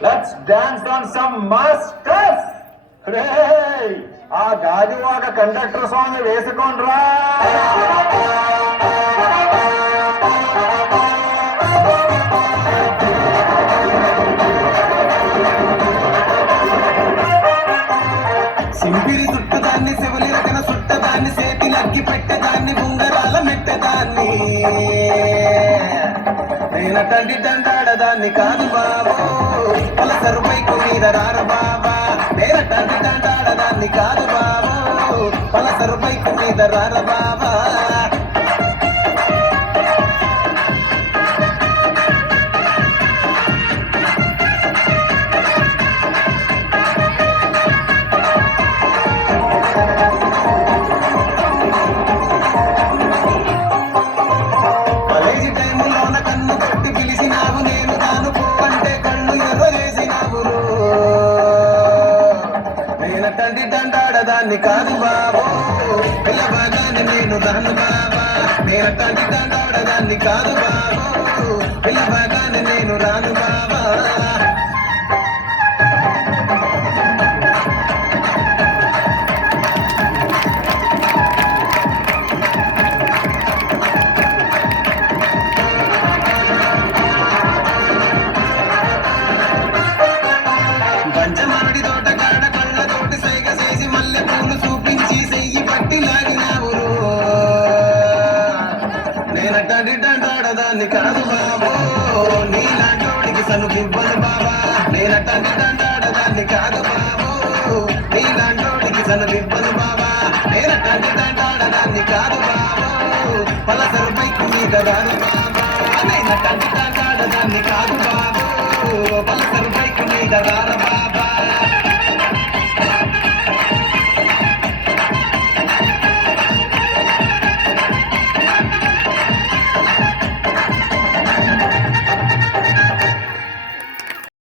Let's dance on some masters. ఆ Gajuwaka conductor స్వామి వేసుకోండ్రా. సింపిరి చుట్టదాన్ని శివులి రకన చుట్టదాన్ని సేతి లగ్గి పెట్టదాన్ని బుంగరాల మెట్టదాన్ని నేనటండి దండాడదాన్ని కాదు బాబు పలసరు బైకు మీద రార బాబా నేనటండి దండాడదాన్ని కాదు బాబు పలసరు బైకు మీద రార బాబా తండ్రి దండాడదాన్ని కాదు బాబో పిల్లబాగానే నేను దాను బాబా నేను తండ్రి దండాడదాన్ని కాదు బాబో పిల్లబాగానే నేను రాను బాబా పంచమాడి తోటగాడ కళ్ళతోటి సైగ చేసి మల్లె పూలు చూపించి సెయ్యి పట్టి లాగినావురు నేనటండి దండాడదాన్ని కాదు బాబో నీలాంటోడికి సనుకివ్వను బాబా నేనటండి దండాడదాన్ని కాదు బాబో నీలాంటోడికి సనుకివ్వను బాబా నేనటండి దండాడదాన్ని కాదు బాబో పలసరు బైకు మీద రాను బాబా నేనటండి దండాడదాన్ని కాదు బాబో పలసరు బైకు మీద రాను